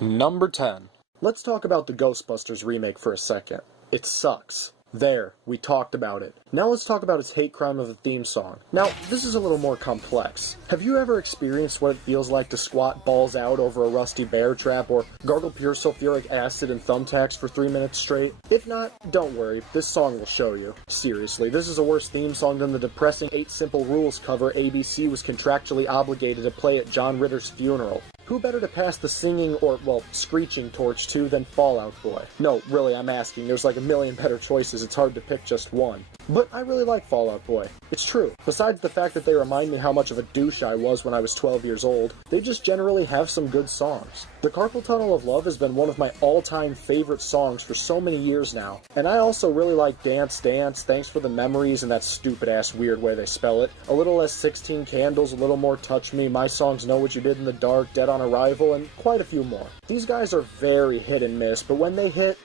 Number 10. Let's talk about the Ghostbusters remake for a second. It sucks. There, we talked about it. Now let's talk about its hate crime of a theme song. Now, this is a little more complex. Have you ever experienced what it feels like to squat balls out over a rusty bear trap or gargle pure sulfuric acid and thumbtacks for 3 minutes straight? If not, don't worry, this song will show you. Seriously, this is a worse theme song than the depressing 8 Simple Rules cover ABC was contractually obligated to play at John Ritter's funeral. Who better to pass the singing or, well, screeching torch to than Fall Out Boy? No, really, I'm asking. There's like a million better choices. It's hard to pick just one. But I really like Fall Out Boy. It's true. Besides the fact that they remind me how much of a douche I was when I was 12 years old, they just generally have some good songs. The Carpal Tunnel of Love has been one of my all-time favorite songs for so many years now. And I also really like Dance Dance, Thanks for the Memories, and that stupid-ass weird way they spell it. A little less 16 Candles, a little more Touch Me, My Songs Know What You Did in the Dark, Dead on Arrival, and quite a few more. These guys are very hit and miss, but when they hit,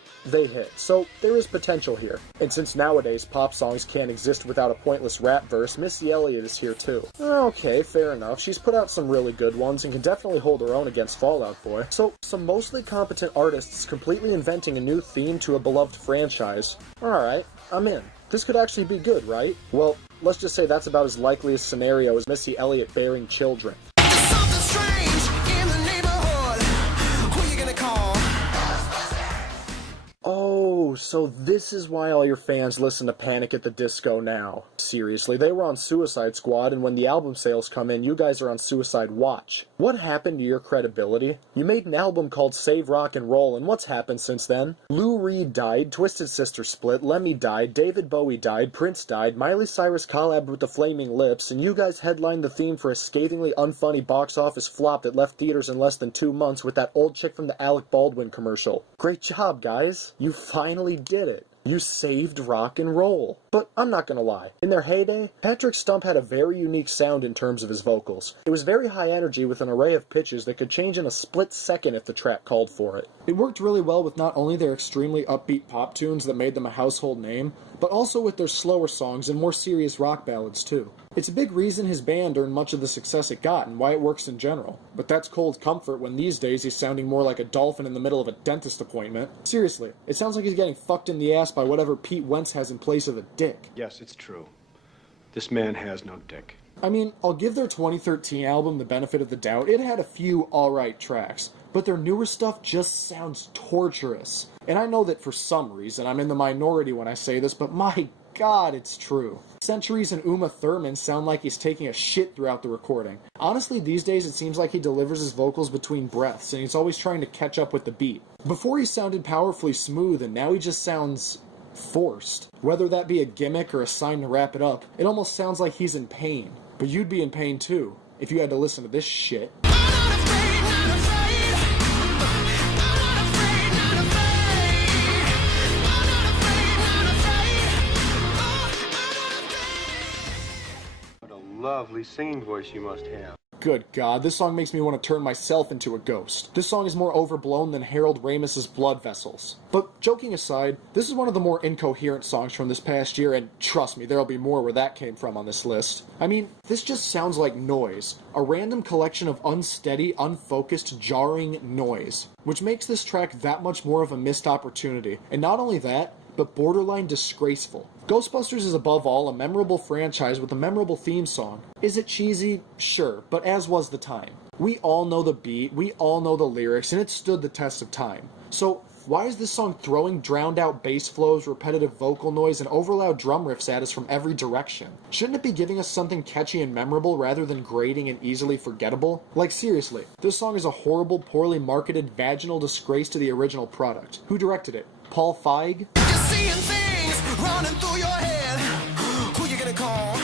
so there is potential here. And since nowadays pop songs can't exist without a pointless rap verse, Missy Elliott is here too. Okay, fair enough. She's put out some really good ones and can definitely hold her own against Fall Out Boy. So, some mostly competent artists completely inventing a new theme to a beloved franchise. Alright, I'm in. This could actually be good, right? Well, let's just say that's about as likely a scenario as Missy Elliott bearing children. Oh, so this is why all your fans listen to Panic at the Disco now. Seriously, they were on Suicide Squad, and when the album sales come in, you guys are on Suicide Watch. What happened to your credibility? You made an album called Save Rock and Roll, and what's happened since then? Lou Reed died, Twisted Sister split, Lemmy died, David Bowie died, Prince died, Miley Cyrus collabed with the Flaming Lips, and you guys headlined the theme for a scathingly unfunny box office flop that left theaters in less than 2 months with that old chick from the Alec Baldwin commercial. Great job, guys. You finally did it. You saved rock and roll. But I'm not gonna lie. In their heyday, Patrick Stump had a very unique sound in terms of his vocals. It was very high energy with an array of pitches that could change in a split second if the track called for it. It worked really well with not only their extremely upbeat pop tunes that made them a household name, but also with their slower songs and more serious rock ballads too. It's a big reason his band earned much of the success it got and why it works in general. But that's cold comfort when these days he's sounding more like a dolphin in the middle of a dentist appointment. Seriously, it sounds like he's getting fucked in the ass by whatever Pete Wentz has in place of a dick. Yes, it's true. This man has no dick. I mean, I'll give their 2013 album the benefit of the doubt. It had a few alright tracks, but their newer stuff just sounds torturous. And I know that for some reason I'm in the minority when I say this, but my God, it's true. Centuries and Uma Thurman sound like he's taking a shit throughout the recording. Honestly, these days it seems like he delivers his vocals between breaths, and he's always trying to catch up with the beat. Before he sounded powerfully smooth, and now he just sounds forced. Whether that be a gimmick or a sign to wrap it up, it almost sounds like he's in pain. But you'd be in pain too, if you had to listen to this shit. Lovely singing voice you must have. Good God, this song makes me want to turn myself into a ghost. This song is more overblown than Harold Ramis's Blood Vessels. But joking aside, this is one of the more incoherent songs from this past year, and trust me, there'll be more where that came from on this list. I mean, this just sounds like noise. A random collection of unsteady, unfocused, jarring noise. Which makes this track that much more of a missed opportunity. And not only that, but borderline disgraceful. Ghostbusters is above all a memorable franchise with a memorable theme song. Is it cheesy? Sure, but as was the time. We all know the beat, we all know the lyrics, and it stood the test of time. So, why is this song throwing drowned out bass flows, repetitive vocal noise, and overloud drum riffs at us from every direction? Shouldn't it be giving us something catchy and memorable rather than grating and easily forgettable? Like seriously, this song is a horrible, poorly marketed, vaginal disgrace to the original product. Who directed it? Paul Feig? You're seeing things running through your head. Who you gonna call?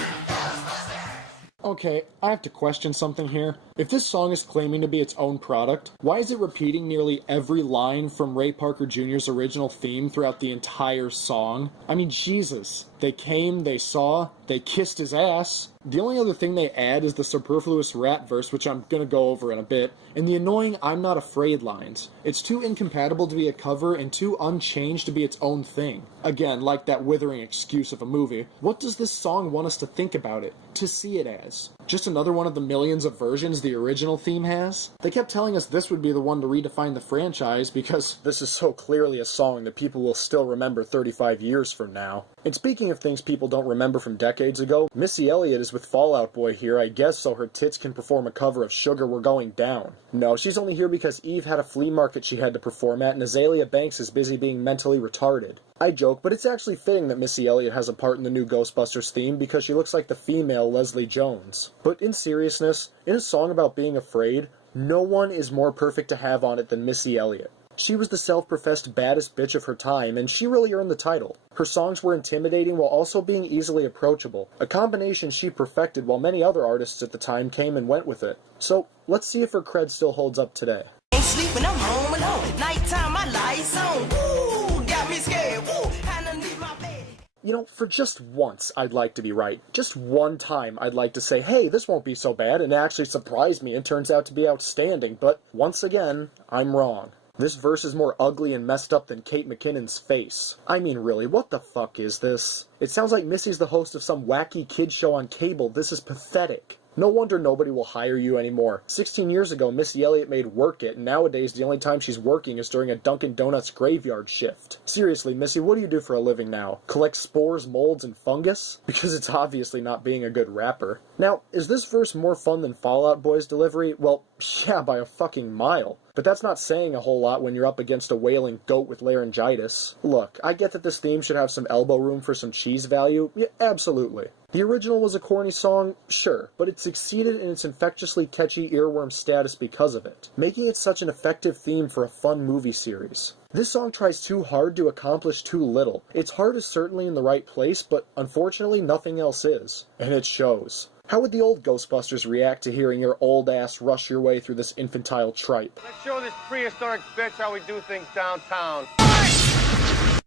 Okay, I have to question something here. If this song is claiming to be its own product, why is it repeating nearly every line from Ray Parker Jr.'s original theme throughout the entire song? I mean, Jesus. They came, they saw, they kissed his ass. The only other thing they add is the superfluous rap verse, which I'm gonna go over in a bit, and the annoying I'm not afraid lines. It's too incompatible to be a cover and too unchanged to be its own thing. Again, like that withering excuse of a movie, what does this song want us to think about it, to see it as? Just another one of the millions of versions the original theme has? They kept telling us this would be the one to redefine the franchise because this is so clearly a song that people will still remember 35 years from now. And speaking of things people don't remember from decades ago, Missy Elliott is with Fall Out Boy here, I guess so her tits can perform a cover of Sugar We're Going Down. No, she's only here because Eve had a flea market she had to perform at and Azalea Banks is busy being mentally retarded. I joke, but it's actually fitting that Missy Elliott has a part in the new Ghostbusters theme because she looks like the female Leslie Jones. But in seriousness, in a song about being afraid, no one is more perfect to have on it than Missy Elliott. She was the self-professed baddest bitch of her time, and she really earned the title. Her songs were intimidating while also being easily approachable, a combination she perfected while many other artists at the time came and went with it. So, let's see if her cred still holds up today. Ain't sleeping, I'm home alone. Nighttime, my lights on. Ooh, got me scared. Ooh, had to leave my bed. You know, for just once, I'd like to be right. Just one time, I'd like to say, hey, this won't be so bad, and it actually surprised me and turns out to be outstanding, but once again, I'm wrong. This verse is more ugly and messed up than Kate McKinnon's face. I mean, really, what the fuck is this? It sounds like Missy's the host of some wacky kid show on cable. This is pathetic. No wonder nobody will hire you anymore. 16 years ago, Missy Elliott made Work It, and nowadays the only time she's working is during a Dunkin' Donuts graveyard shift. Seriously, Missy, what do you do for a living now? Collect spores, molds, and fungus? Because it's obviously not being a good rapper. Now, is this verse more fun than Fall Out Boy's delivery? Well, yeah, by a fucking mile. But that's not saying a whole lot when you're up against a wailing goat with laryngitis. Look, I get that this theme should have some elbow room for some cheese value. Yeah, absolutely. The original was a corny song, sure, but it succeeded in its infectiously catchy earworm status because of it, making it such an effective theme for a fun movie series. This song tries too hard to accomplish too little. Its heart is certainly in the right place, but unfortunately nothing else is. And it shows. How would the old Ghostbusters react to hearing your old ass rush your way through this infantile tripe? Let's show this prehistoric bitch how we do things downtown.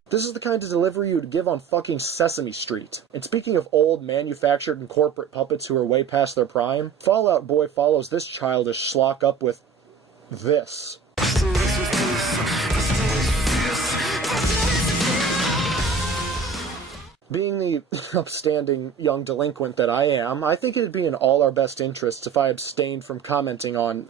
This is the kind of delivery you'd give on fucking Sesame Street. And speaking of old, manufactured and corporate puppets who are way past their prime, Fall Out Boy follows this childish schlock up with this. Being the upstanding young delinquent that I am, I think it'd be in all our best interests if I abstained from commenting on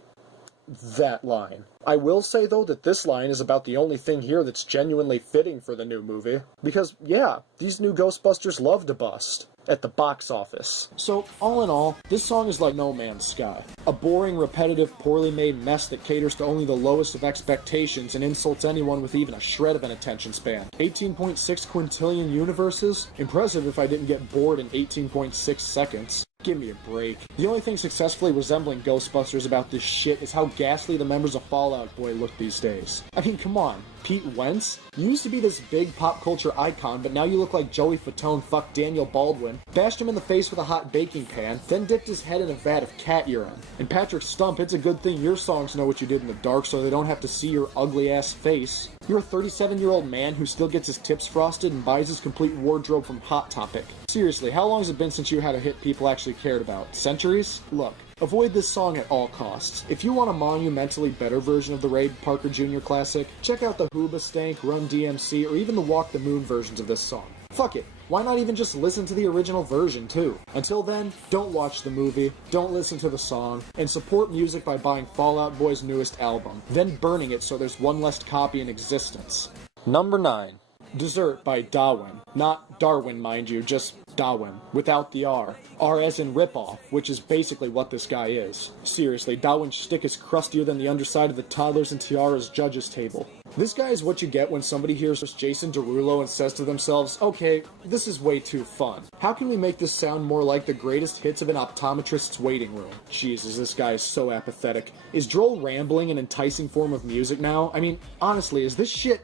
that line. I will say, though, that this line is about the only thing here that's genuinely fitting for the new movie. Because, yeah, these new Ghostbusters love to bust. At the box office. So, all in all, this song is like No Man's Sky. A boring, repetitive, poorly made mess that caters to only the lowest of expectations and insults anyone with even a shred of an attention span. 18.6 quintillion universes? Impressive if I didn't get bored in 18.6 seconds. Give me a break. The only thing successfully resembling Ghostbusters about this shit is how ghastly the members of Fall Out Boy look these days. I mean, come on. Pete Wentz? You used to be this big pop culture icon, but now you look like Joey Fatone fucked Daniel Baldwin, bashed him in the face with a hot baking pan, then dipped his head in a vat of cat urine. And Patrick Stump, it's a good thing your songs know what you did in the dark so they don't have to see your ugly ass face. You're a 37-year-old man who still gets his tips frosted and buys his complete wardrobe from Hot Topic. Seriously, how long has it been since you had a hit people actually cared about? Centuries? Look. Avoid this song at all costs. If you want a monumentally better version of the Ray Parker Jr. classic, check out the Hoobastank, Run DMC, or even the Walk the Moon versions of this song. Fuck it. Why not even just listen to the original version, too? Until then, don't watch the movie, don't listen to the song, and support music by buying Fall Out Boy's newest album, then burning it so there's one less copy in existence. Number 9. Dessert by Darwin. Not Darwin, mind you, just Darwin, without the R. R as in ripoff, which is basically what this guy is. Seriously, Darwin's shtick is crustier than the underside of the Toddlers and Tiaras judges table. This guy is what you get when somebody hears Jason Derulo and says to themselves, okay, this is way too fun. How can we make this sound more like the greatest hits of an optometrist's waiting room? Jesus, this guy is so apathetic. Is droll rambling an enticing form of music now? I mean, honestly, is this shit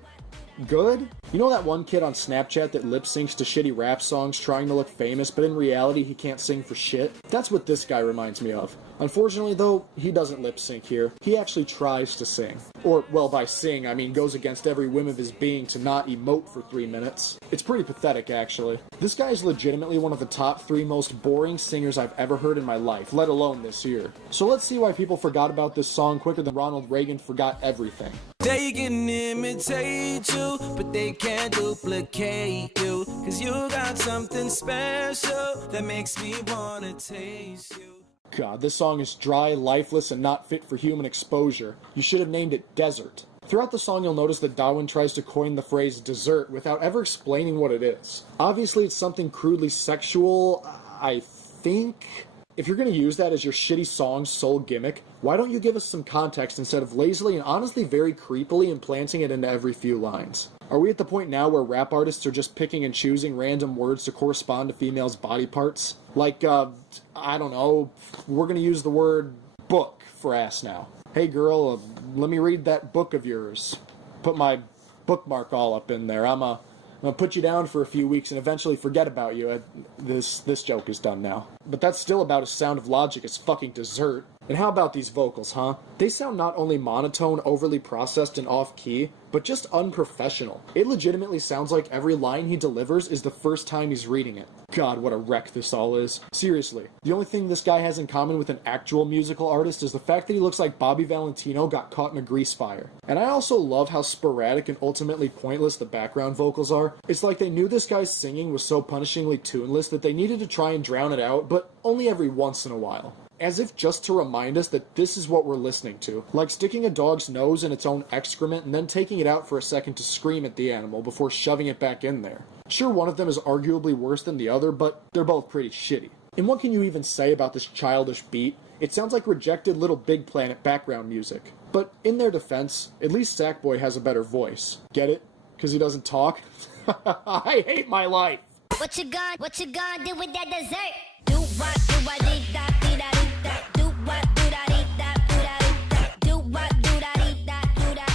good? You know that one kid on Snapchat that lip syncs to shitty rap songs trying to look famous, but in reality he can't sing for shit? That's what this guy reminds me of. Unfortunately though, he doesn't lip sync here. He actually tries to sing. Or, well, by sing, I mean goes against every whim of his being to not emote for 3 minutes. It's pretty pathetic, actually. This guy is legitimately one of the top 3 most boring singers I've ever heard in my life, let alone this year. So let's see why people forgot about this song quicker than Ronald Reagan forgot everything. They can imitate you, but they can't duplicate you. Cause you got something special that makes me wanna taste you. God, this song is dry, lifeless, and not fit for human exposure. You should have named it Desert. Throughout the song, you'll notice that Dawen tries to coin the phrase dessert without ever explaining what it is. Obviously, it's something crudely sexual, I think. If you're going to use that as your shitty song's sole gimmick, why don't you give us some context instead of lazily and honestly very creepily implanting it into every few lines? Are we at the point now where rap artists are just picking and choosing random words to correspond to females' body parts? Like, I don't know, we're going to use the word book for ass now. Hey girl, let me read that book of yours. Put my bookmark all up in there. I'm gonna put you down for a few weeks and eventually forget about you. This joke is done now. But that's still about as sound of logic as fucking dessert. And how about these vocals, huh? They sound not only monotone, overly processed, and off-key, but just unprofessional. It legitimately sounds like every line he delivers is the first time he's reading it. God, what a wreck this all is. Seriously, the only thing this guy has in common with an actual musical artist is the fact that he looks like Bobby Valentino got caught in a grease fire. And I also love how sporadic and ultimately pointless the background vocals are. It's like they knew this guy's singing was so punishingly tuneless that they needed to try and drown it out, but only every once in a while. As if just to remind us that this is what we're listening to. Like sticking a dog's nose in its own excrement and then taking it out for a second to scream at the animal before shoving it back in there. Sure, one of them is arguably worse than the other, but they're both pretty shitty. And what can you even say about this childish beat? It sounds like rejected Little Big Planet background music. But in their defense, at least Sackboy has a better voice. Get it? 'Cause he doesn't talk? I hate my life! What you gonna do with that dessert? Do what, dee da, dee da, dee da. Do what, do da, dee da, do da, dee da. Do what, do da, dee da, do da,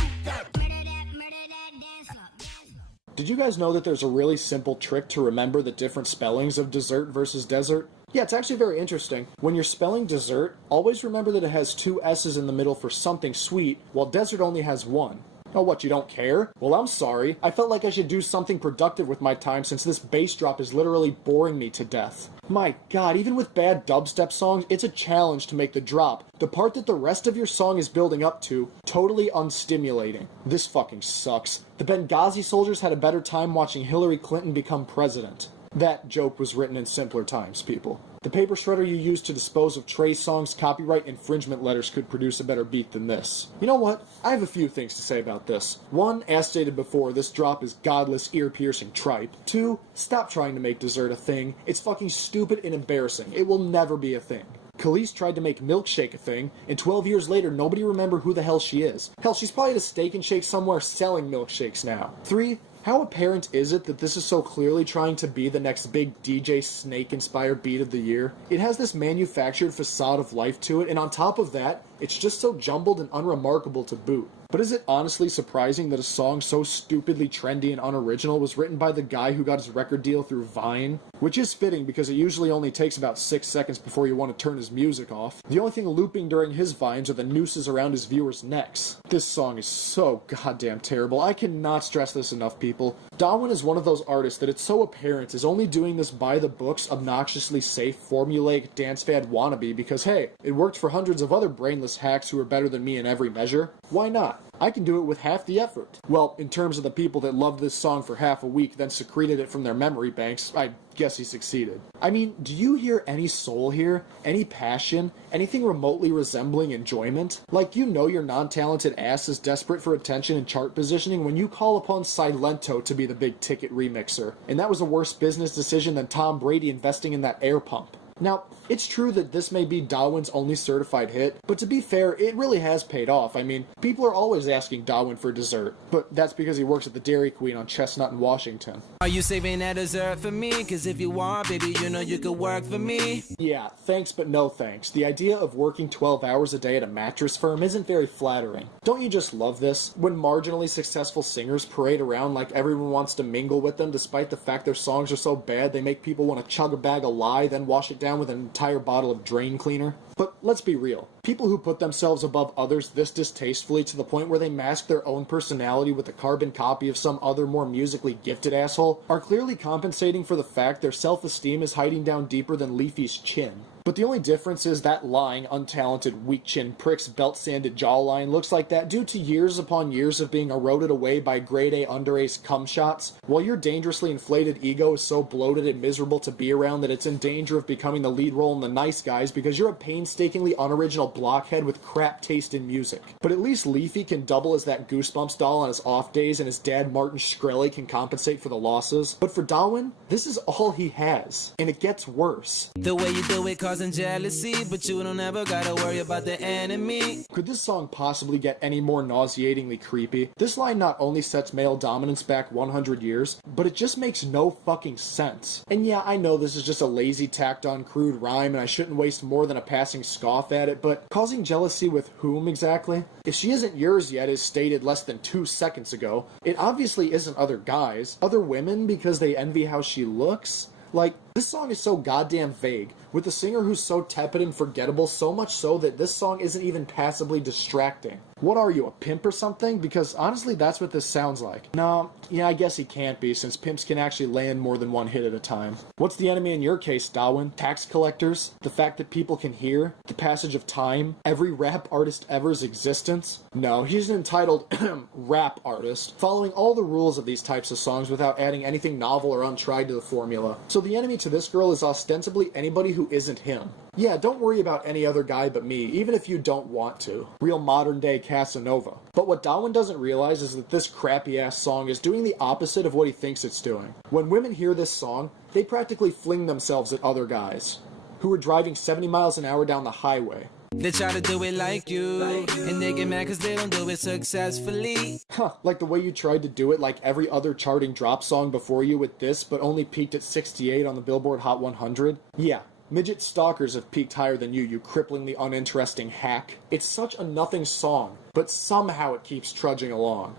dee da. Murder that, dance up. Did you guys know that there's a really simple trick to remember the different spellings of dessert versus desert? Yeah, it's actually very interesting. When you're spelling dessert, always remember that it has two S's in the middle for something sweet, while desert only has one. Oh, what, you don't care? Well, I'm sorry. I felt like I should do something productive with my time since this bass drop is literally boring me to death. My god, even with bad dubstep songs, it's a challenge to make the drop. The part that the rest of your song is building up to, totally unstimulating. This fucking sucks. The Benghazi soldiers had a better time watching Hillary Clinton become president. That joke was written in simpler times, people. The paper shredder you used to dispose of Trey Songz's copyright infringement letters could produce a better beat than this. You know what? I have a few things to say about this. One, as stated before, this drop is godless, ear-piercing tripe. Two, stop trying to make dessert a thing. It's fucking stupid and embarrassing. It will never be a thing. Khalees tried to make Milkshake a thing, and 12 years later, nobody remember who the hell she is. Hell, she's probably at a Steak and Shake somewhere selling milkshakes now. Three, how apparent is it that this is so clearly trying to be the next big DJ Snake-inspired beat of the year? It has this manufactured facade of life to it, and on top of that, it's just so jumbled and unremarkable to boot. But is it honestly surprising that a song so stupidly trendy and unoriginal was written by the guy who got his record deal through Vine? Which is fitting because it usually only takes about 6 seconds before you want to turn his music off. The only thing looping during his vines are the nooses around his viewers' necks. This song is so goddamn terrible. I cannot stress this enough, people. Dawen is one of those artists that it's so apparent is only doing this by the books, obnoxiously safe, formulaic dance fad wannabe because hey, it worked for hundreds of other brainless hacks who are better than me in every measure. Why not? I can do it with half the effort. Well, in terms of the people that loved this song for half a week, then secreted it from their memory banks, I guess he succeeded. I mean, do you hear any soul here? Any passion? Anything remotely resembling enjoyment? Like, you know your non-talented ass is desperate for attention and chart positioning when you call upon Silento to be the big ticket remixer. And that was a worse business decision than Tom Brady investing in that air pump. Now, it's true that this may be Dawen's only certified hit, but to be fair, it really has paid off. I mean, people are always asking Dawen for dessert, but that's because he works at the Dairy Queen on Chestnut in Washington. Are you saving that dessert for me? Cause if you want, baby, you know you could work for me. Yeah, thanks but no thanks. The idea of working 12 hours a day at a mattress firm isn't very flattering. Don't you just love this? When marginally successful singers parade around like everyone wants to mingle with them despite the fact their songs are so bad they make people want to chug a bag of lye, then wash it down with an entire bottle of drain cleaner. But let's be real. People who put themselves above others this distastefully to the point where they mask their own personality with a carbon copy of some other more musically gifted asshole are clearly compensating for the fact their self-esteem is hiding down deeper than Leafy's chin. But the only difference is that lying, untalented, weak-chin prick's belt-sanded jawline looks like that due to years upon years of being eroded away by grade A under-ace cum shots, while your dangerously inflated ego is so bloated and miserable to be around that it's in danger of becoming the lead role in The Nice Guys because you're a painstakingly unoriginal blockhead with crap taste in music. But at least Leafy can double as that Goosebumps doll on his off days, and his dad Martin Shkreli can compensate for the losses. But for Darwin, this is all he has, and it gets worse. The way you do it causing jealousy, but you don't ever gotta worry about the enemy. Could this song possibly get any more nauseatingly creepy? This line not only sets male dominance back 100 years, but it just makes no fucking sense. And yeah, I know this is just a lazy, tacked-on, crude rhyme, and I shouldn't waste more than a passing scoff at it, but causing jealousy with whom exactly? If she isn't yours yet, as stated less than 2 seconds ago, it obviously isn't other guys. Other women because they envy how she looks? Like, this song is so goddamn vague, with the singer who's so tepid and forgettable, so much so that this song isn't even passably distracting. What are you, a pimp or something? Because honestly, that's what this sounds like. No, yeah, I guess he can't be, since pimps can actually land more than one hit at a time. What's the enemy in your case, Darwin? Tax collectors? The fact that people can hear? The passage of time? Every rap artist ever's existence? No, he's an entitled rap artist, following all the rules of these types of songs without adding anything novel or untried to the formula. So the enemy to this girl is ostensibly anybody who isn't him. Yeah, don't worry about any other guy but me, even if you don't want to. Real modern-day Casanova. But what Darwin doesn't realize is that this crappy-ass song is doing the opposite of what he thinks it's doing. When women hear this song, they practically fling themselves at other guys who are driving 70 miles an hour down the highway. They try to do it like you, and they get mad cause they don't do it successfully. Huh, like the way you tried to do it like every other charting drop song before you with this, but only peaked at 68 on the Billboard Hot 100? Yeah. Midget stalkers have peaked higher than you cripplingly uninteresting hack. It's such a nothing song, but somehow it keeps trudging along.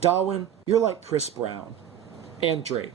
Darwin, you're like Chris Brown. And Drake.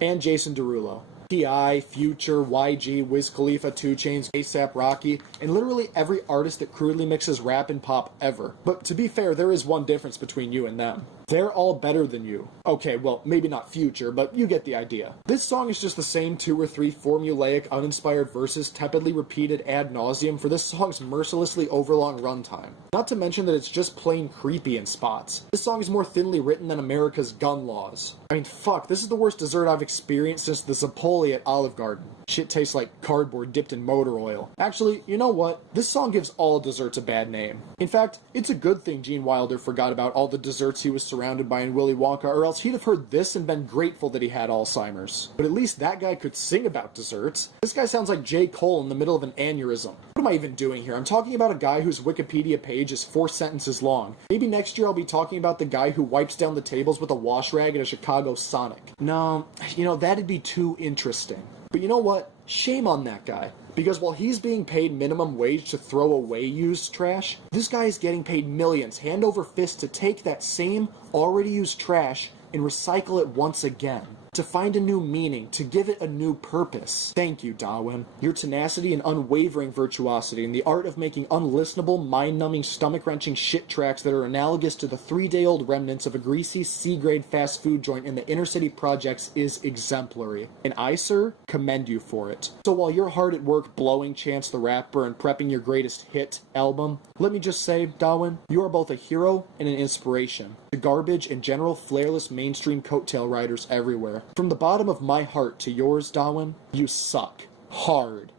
And Jason Derulo. T.I., Future, YG, Wiz Khalifa, 2 Chainz, A$AP Rocky, and literally every artist that crudely mixes rap and pop ever. But to be fair, there is one difference between you and them. They're all better than you. Okay, well, maybe not Future, but you get the idea. This song is just the same 2 or 3 formulaic, uninspired verses tepidly repeated ad nauseum for this song's mercilessly overlong runtime. Not to mention that it's just plain creepy in spots. This song is more thinly written than America's gun laws. I mean, fuck, this is the worst dessert I've experienced since the Zapoli at Olive Garden. Shit tastes like cardboard dipped in motor oil. Actually, you know what? This song gives all desserts a bad name. In fact, it's a good thing Gene Wilder forgot about all the desserts he was surrounded by in Willy Wonka, or else he'd have heard this and been grateful that he had Alzheimer's. But at least that guy could sing about desserts. This guy sounds like J. Cole in the middle of an aneurysm. What am I even doing here? I'm talking about a guy whose Wikipedia page is 4 sentences long. Maybe next year I'll be talking about the guy who wipes down the tables with a wash rag at a Chicago Sonic. No, you know, that'd be too interesting. But you know what? Shame on that guy. Because while he's being paid minimum wage to throw away used trash, this guy is getting paid millions hand over fist to take that same already used trash and recycle it once again. To find a new meaning, to give it a new purpose. Thank you, Darwin. Your tenacity and unwavering virtuosity in the art of making unlistenable, mind-numbing, stomach-wrenching shit tracks that are analogous to the 3-day-old remnants of a greasy C-grade fast food joint in the inner city projects is exemplary. And I, sir, commend you for it. So while you're hard at work blowing Chance the Rapper and prepping your greatest hit album, let me just say, Darwin, you are both a hero and an inspiration to garbage and general flareless mainstream coattail riders everywhere. From the bottom of my heart to yours, Darwin, you suck. Hard.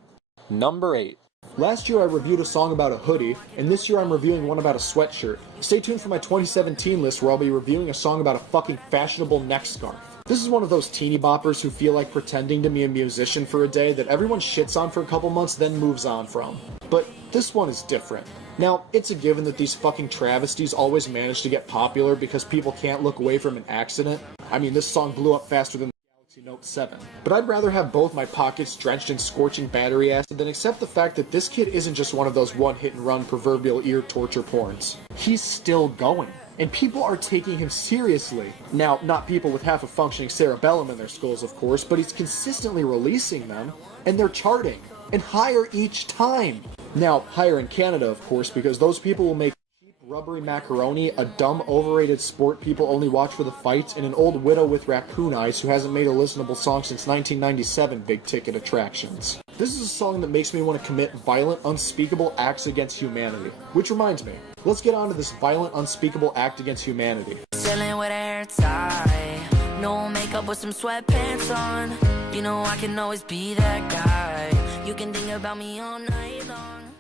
Number 8. Last year I reviewed a song about a hoodie, and this year I'm reviewing one about a sweatshirt. Stay tuned for my 2017 list where I'll be reviewing a song about a fucking fashionable neck scarf. This is one of those teeny boppers who feel like pretending to be a musician for a day that everyone shits on for a couple months then moves on from. But this one is different. Now, it's a given that these fucking travesties always manage to get popular because people can't look away from an accident. I mean, this song blew up faster than the Galaxy Note 7. But I'd rather have both my pockets drenched in scorching battery acid than accept the fact that this kid isn't just one of those one-hit-and-run proverbial ear torture porns. He's still going. And people are taking him seriously. Now, not people with half a functioning cerebellum in their skulls, of course, but he's consistently releasing them, and they're charting. And higher each time. Now, higher in Canada, of course, because those people will make cheap, rubbery macaroni, a dumb, overrated sport people only watch for the fights, and an old widow with raccoon eyes who hasn't made a listenable song since 1997 big-ticket attractions. This is a song that makes me want to commit violent, unspeakable acts against humanity. Which reminds me, let's get on to this violent, unspeakable act against humanity. Chilling with hair tie, no makeup with some sweatpants on. You know I can always be that guy. You can think about me all night long.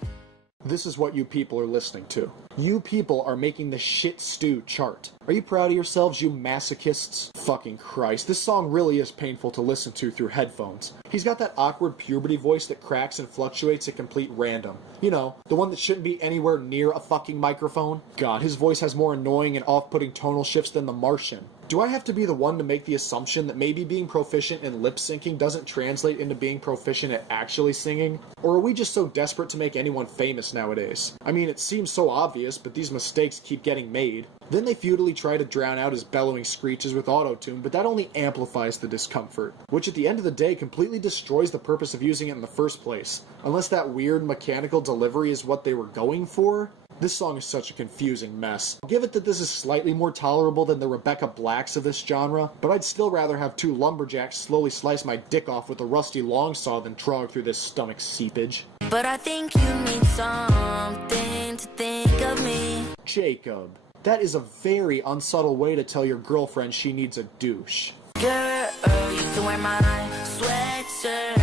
This is what you people are listening to. You people are making the shit stew chart. Are you proud of yourselves, you masochists? Fucking Christ, this song really is painful to listen to through headphones. He's got that awkward puberty voice that cracks and fluctuates at complete random. You know, the one that shouldn't be anywhere near a fucking microphone. God, his voice has more annoying and off-putting tonal shifts than The Martian. Do I have to be the one to make the assumption that maybe being proficient in lip syncing doesn't translate into being proficient at actually singing? Or are we just so desperate to make anyone famous nowadays? I mean, it seems so obvious, but these mistakes keep getting made. Then they futilely try to drown out his bellowing screeches with autotune, but that only amplifies the discomfort, which at the end of the day completely destroys the purpose of using it in the first place. Unless that weird mechanical delivery is what they were going for? This song is such a confusing mess. I'll give it that this is slightly more tolerable than the Rebecca Blacks of this genre, but I'd still rather have two lumberjacks slowly slice my dick off with a rusty long saw than trog through this stomach seepage. But I think you need something to think of me. Jacob, that is a very unsubtle way to tell your girlfriend she needs a douche. Girl, you can wear my sweatshirt,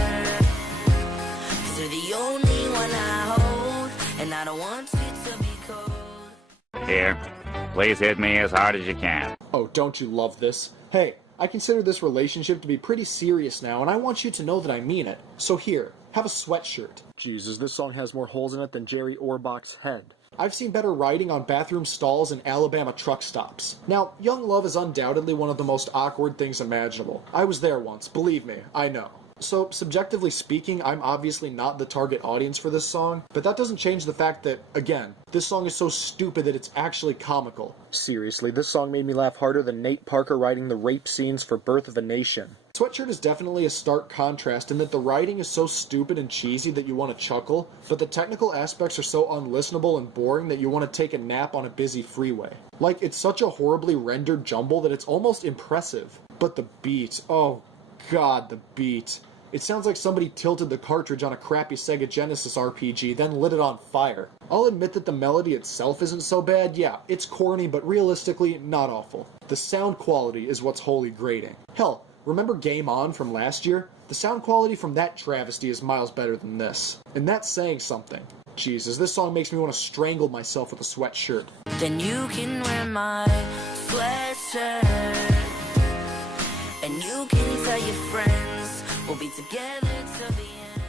'cause you're the only one I hold, and I don't want you to be cold. Here, please hit me as hard as you can. Oh, don't you love this? Hey, I consider this relationship to be pretty serious now, and I want you to know that I mean it. So here, have a sweatshirt. Jesus, this song has more holes in it than Jerry Orbach's head. I've seen better writing on bathroom stalls and Alabama truck stops. Now, young love is undoubtedly one of the most awkward things imaginable. I was there once, believe me, I know. So, subjectively speaking, I'm obviously not the target audience for this song, but that doesn't change the fact that, again, this song is so stupid that it's actually comical. Seriously, this song made me laugh harder than Nate Parker writing the rape scenes for Birth of a Nation. Sweatshirt is definitely a stark contrast in that the writing is so stupid and cheesy that you want to chuckle, but the technical aspects are so unlistenable and boring that you want to take a nap on a busy freeway. Like, it's such a horribly rendered jumble that it's almost impressive. But the beat, oh god, the beat. It sounds like somebody tilted the cartridge on a crappy Sega Genesis RPG, then lit it on fire. I'll admit that the melody itself isn't so bad, yeah, it's corny, but realistically, not awful. The sound quality is what's wholly grating. Hell, remember Game On from last year? The sound quality from that travesty is miles better than this. And that's saying something. Jesus, this song makes me want to strangle myself with a sweatshirt. Then you can wear my sweatshirt, and you can tell your friends we'll be together till the end.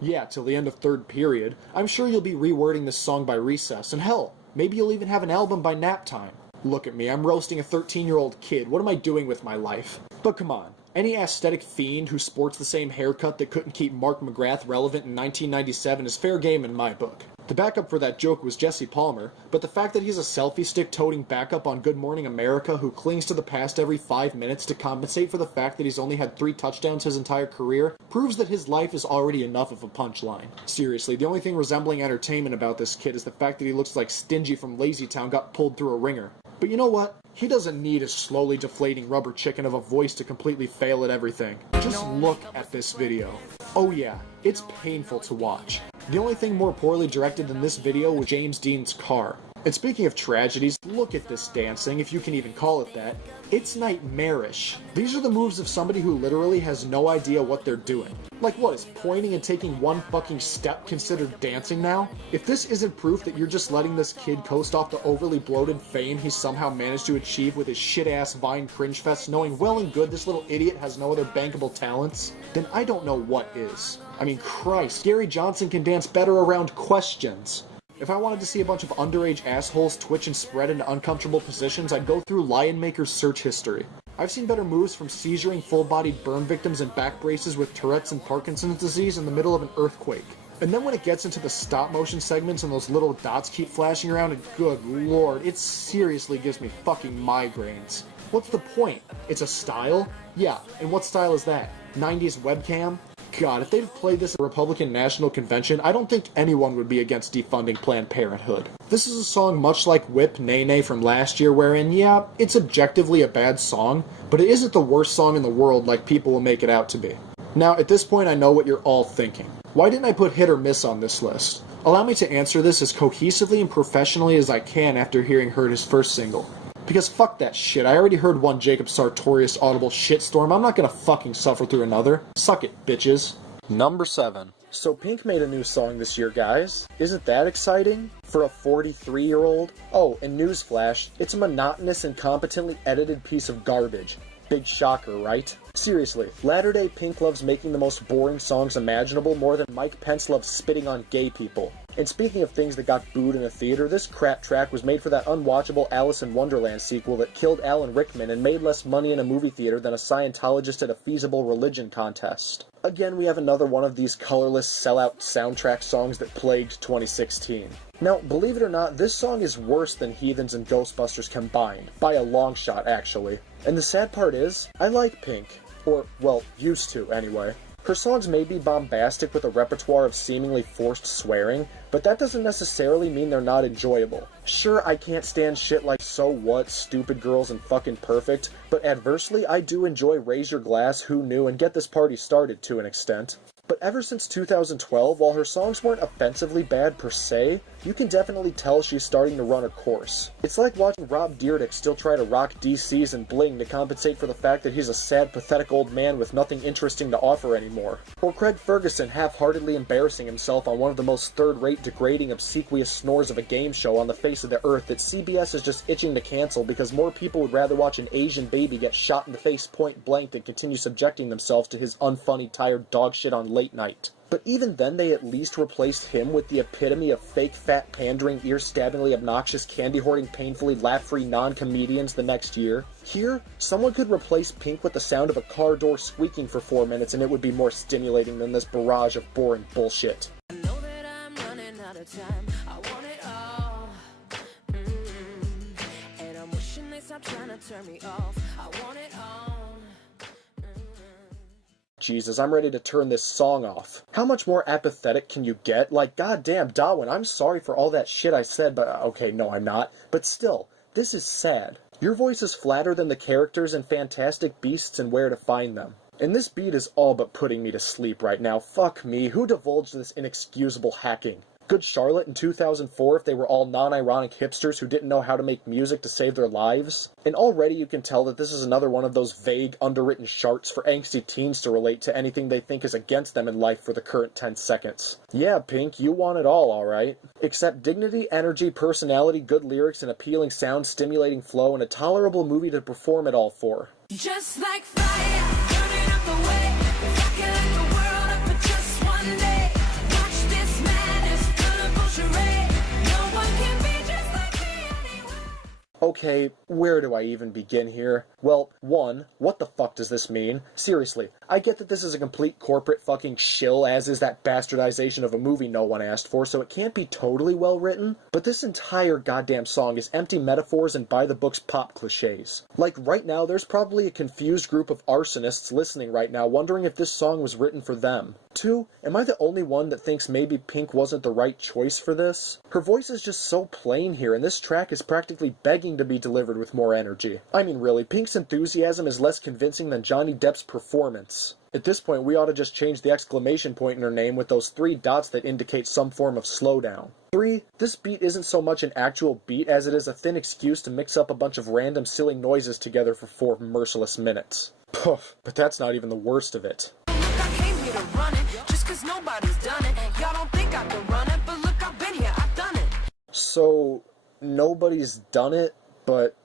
Yeah, till the end of third period. I'm sure you'll be rewording this song by recess, and hell, maybe you'll even have an album by nap time. Look at me, I'm roasting a 13-year-old kid. What am I doing with my life? But come on, any aesthetic fiend who sports the same haircut that couldn't keep Mark McGrath relevant in 1997 is fair game in my book. The backup for that joke was Jesse Palmer, but the fact that he's a selfie stick toting backup on Good Morning America who clings to the past every 5 minutes to compensate for the fact that he's only had 3 touchdowns his entire career proves that his life is already enough of a punchline. Seriously, the only thing resembling entertainment about this kid is the fact that he looks like Stingy from Lazy Town got pulled through a ringer. But you know what? He doesn't need a slowly deflating rubber chicken of a voice to completely fail at everything. Just look at this video. Oh yeah, it's painful to watch. The only thing more poorly directed than this video was James Dean's car. And speaking of tragedies, look at this dancing, if you can even call it that. It's nightmarish. These are the moves of somebody who literally has no idea what they're doing. Like what, is pointing and taking one fucking step considered dancing now? If this isn't proof that you're just letting this kid coast off the overly bloated fame he somehow managed to achieve with his shit-ass Vine cringe fest, knowing well and good this little idiot has no other bankable talents, then I don't know what is. I mean, Christ, Gary Johnson can dance better around questions. If I wanted to see a bunch of underage assholes twitch and spread into uncomfortable positions, I'd go through Lion Maker's search history. I've seen better moves from seizuring full-bodied burn victims in back braces with Tourette's and Parkinson's disease in the middle of an earthquake. And then when it gets into the stop-motion segments and those little dots keep flashing around, and good lord, it seriously gives me fucking migraines. What's the point? It's a style? Yeah, and what style is that? 90s webcam? God, if they'd played this at the Republican National Convention, I don't think anyone would be against defunding Planned Parenthood. This is a song much like Whip Nay Nay from last year, wherein, yeah, it's objectively a bad song, but it isn't the worst song in the world like people will make it out to be. Now, at this point, I know what you're all thinking. Why didn't I put Hit or Miss on this list? Allow me to answer this as cohesively and professionally as I can after hearing Hurt his first single. Because fuck that shit, I already heard one Jacob Sartorius audible shitstorm, I'm not gonna fucking suffer through another. Suck it, bitches. Number 7. So Pink made a new song this year, guys. Isn't that exciting? For a 43-year-old? Oh, and newsflash, it's a monotonous and competently edited piece of garbage. Big shocker, right? Seriously, latter-day Pink loves making the most boring songs imaginable more than Mike Pence loves spitting on gay people. And speaking of things that got booed in a theater, this crap track was made for that unwatchable Alice in Wonderland sequel that killed Alan Rickman and made less money in a movie theater than a Scientologist at a feasible religion contest. Again, we have another one of these colorless sellout soundtrack songs that plagued 2016. Now, believe it or not, this song is worse than Heathens and Ghostbusters combined. By a long shot, actually. And the sad part is, I like Pink. Or, well, used to, anyway. Her songs may be bombastic with a repertoire of seemingly forced swearing, but that doesn't necessarily mean they're not enjoyable. Sure, I can't stand shit like So What, Stupid Girls, and Fucking Perfect, but adversely, I do enjoy Raise Your Glass, Who Knew, and Get This Party Started to an extent. But ever since 2012, while her songs weren't offensively bad per se, you can definitely tell she's starting to run her course. It's like watching Rob Dyrdek still try to rock DC's and bling to compensate for the fact that he's a sad, pathetic old man with nothing interesting to offer anymore. Or Craig Ferguson half-heartedly embarrassing himself on one of the most third-rate, degrading, obsequious snores of a game show on the face of the earth that CBS is just itching to cancel because more people would rather watch an Asian baby get shot in the face point blank than continue subjecting themselves to his unfunny, tired dog shit on late night. But even then, they at least replaced him with the epitome of fake, fat, pandering, ear-stabbingly obnoxious, candy-hoarding, painfully laugh-free non-comedians the next year. Here, someone could replace Pink with the sound of a car door squeaking for 4 minutes and it would be more stimulating than this barrage of boring bullshit. I know that I'm running out of time. I want it all. And I'm wishing they stop trying to turn me off. I want it all. Jesus, I'm ready to turn this song off. How much more apathetic can you get? Like, goddamn, Darwin, I'm sorry for all that shit I said, but okay, no, I'm not. But still, this is sad. Your voice is flatter than the characters in Fantastic Beasts and Where to Find Them. And this beat is all but putting me to sleep right now. Fuck me, who divulged this inexcusable hacking? Good Charlotte in 2004 if they were all non-ironic hipsters who didn't know how to make music to save their lives? And already you can tell that this is another one of those vague, underwritten charts for angsty teens to relate to anything they think is against them in life for the current 10 seconds. Yeah, Pink, you want it all, alright. Except dignity, energy, personality, good lyrics, an appealing sound, stimulating flow, and a tolerable movie to perform it all for. Just like fire, burning up the way. If I could light the world up for just one day. Watch this madness, colorful charade. No one can be just like me anyway. Okay, where do I even begin here? Well, 1, what the fuck does this mean? Seriously, I get that this is a complete corporate fucking shill, as is that bastardization of a movie no one asked for, so it can't be totally well written, but this entire goddamn song is empty metaphors and by-the-books pop cliches. Like, right now, there's probably a confused group of arsonists listening right now wondering if this song was written for them. 2, am I the only one that thinks maybe Pink wasn't the right choice for this? Her voice is just so plain here, and this track is practically begging to be delivered with more energy. I mean, really, Pink's enthusiasm is less convincing than Johnny Depp's performance. At this point, we ought to just change the exclamation point in her name with those 3 dots that indicate some form of slowdown. 3, this beat isn't so much an actual beat as it is a thin excuse to mix up a bunch of random silly noises together for 4 merciless minutes. Poof, but that's not even the worst of it. Look, I came here to run it, just cause nobody's done it. Y'all don't think I can run it, but look, I've been here, I've done it. So, nobody's done it, but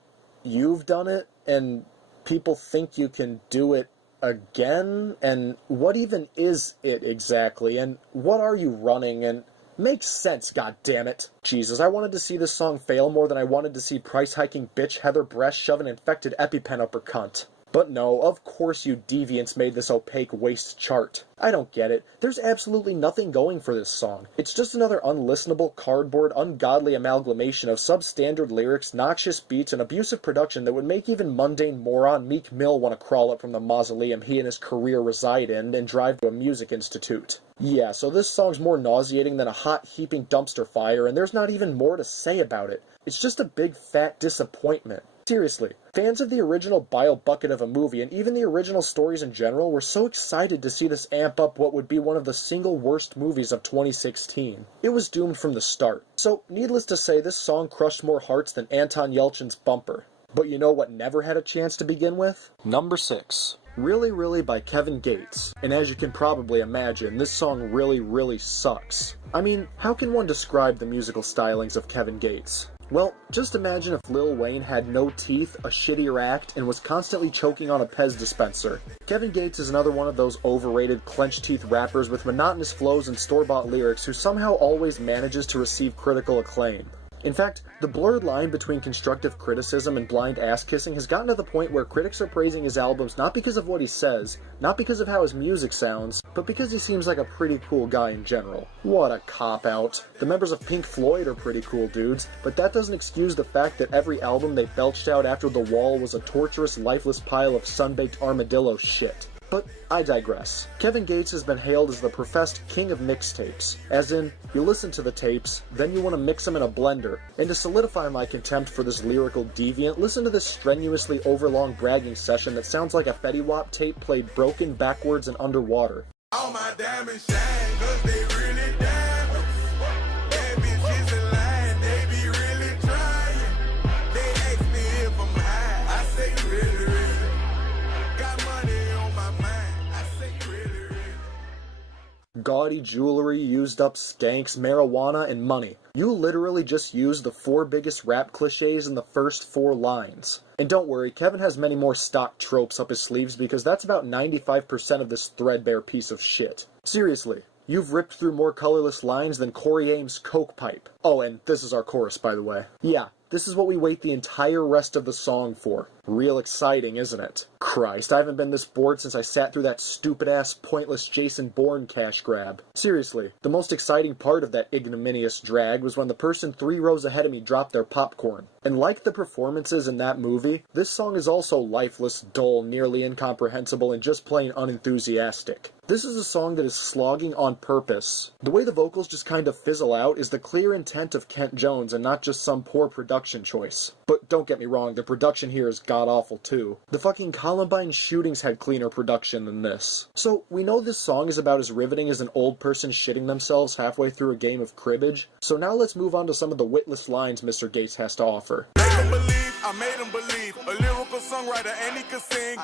you've done it, and people think you can do it again? And what even is it exactly? And what are you running? And makes sense, goddammit. Jesus, I wanted to see this song fail more than I wanted to see price-hiking bitch Heather Breast shove an infected EpiPen up her cunt. But no, of course you deviants made this opaque waste chart. I don't get it. There's absolutely nothing going for this song. It's just another unlistenable, cardboard, ungodly amalgamation of substandard lyrics, noxious beats, and abusive production that would make even mundane moron Meek Mill want to crawl up from the mausoleum he and his career reside in and drive to a music institute. Yeah, so this song's more nauseating than a hot, heaping dumpster fire, and there's not even more to say about it. It's just a big, fat disappointment. Seriously, fans of the original bile bucket of a movie, and even the original stories in general, were so excited to see this amp up what would be one of the single worst movies of 2016. It was doomed from the start. So, needless to say, this song crushed more hearts than Anton Yelchin's Bumper. But you know what never had a chance to begin with? Number 6. Really Really by Kevin Gates. And as you can probably imagine, this song really sucks. I mean, how can one describe the musical stylings of Kevin Gates? Well, just imagine if Lil Wayne had no teeth, a shittier act, and was constantly choking on a Pez dispenser. Kevin Gates is another one of those overrated, clenched teeth rappers with monotonous flows and store-bought lyrics who somehow always manages to receive critical acclaim. In fact, the blurred line between constructive criticism and blind ass-kissing has gotten to the point where critics are praising his albums not because of what he says, not because of how his music sounds, but because he seems like a pretty cool guy in general. What a cop-out. The members of Pink Floyd are pretty cool dudes, but that doesn't excuse the fact that every album they belched out after The Wall was a torturous, lifeless pile of sun-baked armadillo shit. But I digress. Kevin Gates has been hailed as the professed king of mixtapes, as in, you listen to the tapes, then you want to mix them in a blender. And to solidify my contempt for this lyrical deviant, listen to this strenuously overlong bragging session that sounds like a Fetty Wap tape played broken, backwards, and underwater. All my diamonds shine, 'cause they really diamonds. Bad bitches in line, they be really trying. They ask me if I'm high, I say really. Got money on my mind, I say really. Gaudy jewelry, used up skanks, marijuana, and money. You literally just used the 4 biggest rap cliches in the first 4 lines. And don't worry, Kevin has many more stock tropes up his sleeves because that's about 95% of this threadbare piece of shit. Seriously, you've ripped through more colorless lines than Corey Ames' coke pipe. Oh, and this is our chorus, by the way. Yeah, this is what we wait the entire rest of the song for. Real exciting, isn't it? Christ, I haven't been this bored since I sat through that stupid-ass, pointless Jason Bourne cash grab. Seriously, the most exciting part of that ignominious drag was when the person 3 rows ahead of me dropped their popcorn. And like the performances in that movie, this song is also lifeless, dull, nearly incomprehensible, and just plain unenthusiastic. This is a song that is slogging on purpose. The way the vocals just kind of fizzle out is the clear intent of Kent Jones and not just some poor production choice. But don't get me wrong, the production here is god-awful too. The fucking Columbine shootings had cleaner production than this. So, we know this song is about as riveting as an old person shitting themselves halfway through a game of cribbage, so now let's move on to some of the witless lines Mr. Gates has to offer. Make 'em believe, I made 'em believe. A lyrical songwriter and he could sing.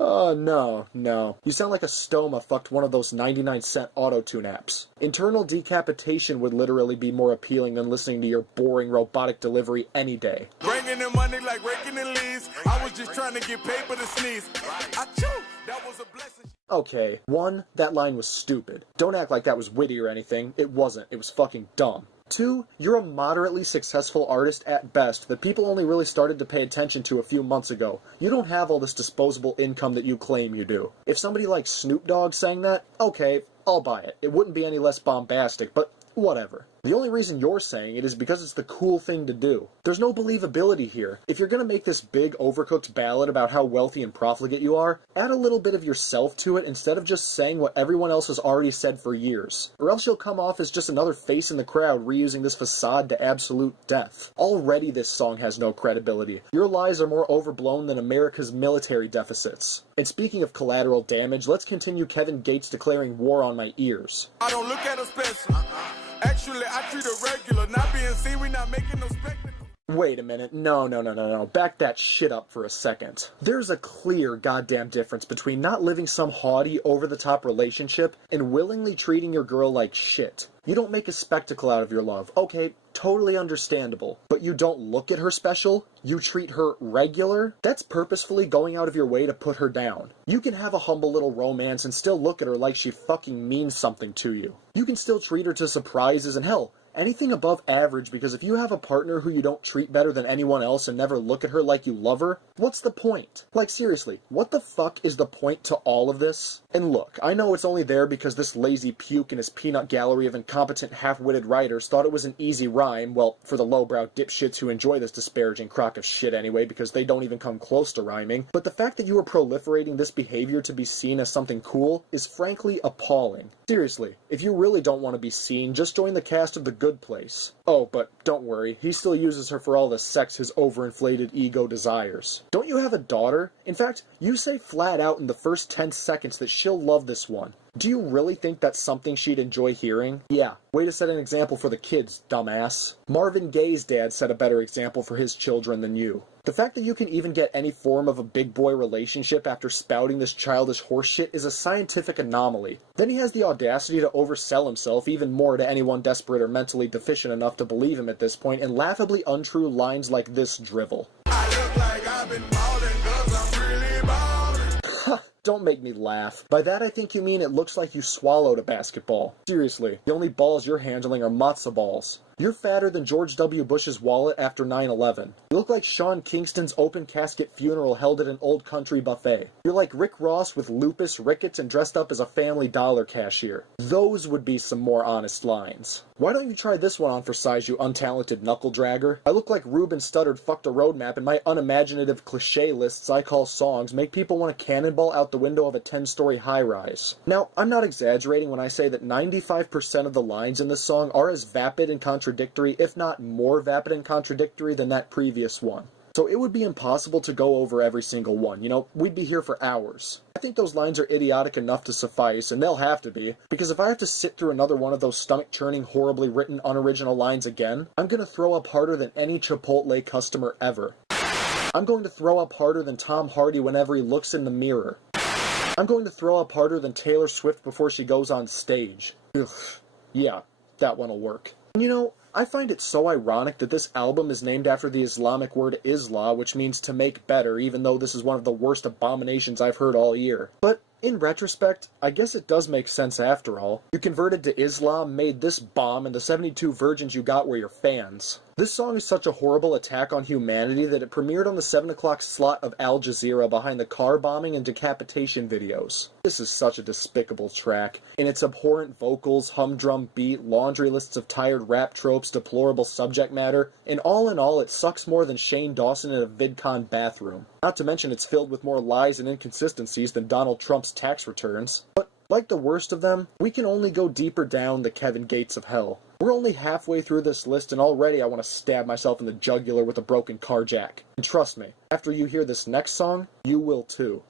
Oh, no. You sound like a stoma fucked one of those 99-cent auto-tune apps. Internal decapitation would literally be more appealing than listening to your boring robotic delivery any day. Bringing in money like raking in leaves. I was just trying to get paper to sneeze. Achoo! That was a blessing. Okay, 1, that line was stupid. Don't act like that was witty or anything. It wasn't. It was fucking dumb. 2, you're a moderately successful artist at best that people only really started to pay attention to a few months ago. You don't have all this disposable income that you claim you do. If somebody like Snoop Dogg sang that, okay, I'll buy it. It wouldn't be any less bombastic, but whatever. The only reason you're saying it is because it's the cool thing to do. There's no believability here. If you're gonna make this big, overcooked ballad about how wealthy and profligate you are, add a little bit of yourself to it instead of just saying what everyone else has already said for years. Or else you'll come off as just another face in the crowd reusing this facade to absolute death. Already this song has no credibility. Your lies are more overblown than America's military deficits. And speaking of collateral damage, let's continue Kevin Gates declaring war on my ears. I don't look at her special. Actually, I treat her regular. Not being seen, we not making no spectacle. Wait a minute, no. Back that shit up for a second. There's a clear goddamn difference between not living some haughty, over-the-top relationship and willingly treating your girl like shit. You don't make a spectacle out of your love. Okay, totally understandable. But you don't look at her special? You treat her regular? That's purposefully going out of your way to put her down. You can have a humble little romance and still look at her like she fucking means something to you. You can still treat her to surprises and hell, anything above average, because if you have a partner who you don't treat better than anyone else and never look at her like you love her, what's the point? Like seriously, what the fuck is the point to all of this? And look, I know it's only there because this lazy puke and his peanut gallery of incompetent half-witted writers thought it was an easy rhyme, well, for the lowbrow dipshits who enjoy this disparaging crock of shit anyway because they don't even come close to rhyming, but the fact that you are proliferating this behavior to be seen as something cool is frankly appalling. Seriously, if you really don't want to be seen, just join the cast of The Good Place. Oh, but don't worry, he still uses her for all the sex his overinflated ego desires. Don't you have a daughter? In fact, you say flat out in the first 10 seconds that she'll love this one. Do you really think that's something she'd enjoy hearing? Yeah, way to set an example for the kids, dumbass. Marvin Gaye's dad set a better example for his children than you. The fact that you can even get any form of a big boy relationship after spouting this childish horseshit is a scientific anomaly. Then he has the audacity to oversell himself even more to anyone desperate or mentally deficient enough to believe him at this point in laughably untrue lines like this drivel. I look like I've been ballin' 'cause I'm really ballin'. Don't make me laugh. By that I think you mean it looks like you swallowed a basketball. Seriously, the only balls you're handling are matzo balls. You're fatter than George W. Bush's wallet after 9/11. You look like Sean Kingston's open casket funeral held at an old country buffet. You're like Rick Ross with lupus, rickets, and dressed up as a Family Dollar cashier. Those would be some more honest lines. Why don't you try this one on for size, you untalented knuckle dragger? I look like Ruben Studdard fucked a roadmap, and my unimaginative cliche lists I call songs make people want to cannonball out the window of a 10-story high-rise. Now, I'm not exaggerating when I say that 95% of the lines in this song are as vapid and contradictory, if not more vapid and contradictory than that previous one. So it would be impossible to go over every single one. You know, we'd be here for hours. I think those lines are idiotic enough to suffice, and they'll have to be, because if I have to sit through another one of those stomach-churning, horribly written, unoriginal lines again, I'm gonna throw up harder than any Chipotle customer ever. I'm going to throw up harder than Tom Hardy whenever he looks in the mirror. I'm going to throw up harder than Taylor Swift before she goes on stage. Ugh. Yeah, that one'll work. You know, I find it so ironic that this album is named after the Islamic word Islah, which means to make better, even though this is one of the worst abominations I've heard all year. But in retrospect, I guess it does make sense after all. You converted to Islam, made this bomb, and the 72 virgins you got were your fans. This song is such a horrible attack on humanity that it premiered on the 7 o'clock slot of Al Jazeera behind the car bombing and decapitation videos. This is such a despicable track. In its abhorrent vocals, humdrum beat, laundry lists of tired rap tropes, deplorable subject matter, and all in all it sucks more than Shane Dawson in a VidCon bathroom. Not to mention it's filled with more lies and inconsistencies than Donald Trump's tax returns. But like the worst of them, we can only go deeper down the Kevin Gates of hell. We're only halfway through this list and already I want to stab myself in the jugular with a broken car jack. And trust me, after you hear this next song, you will too.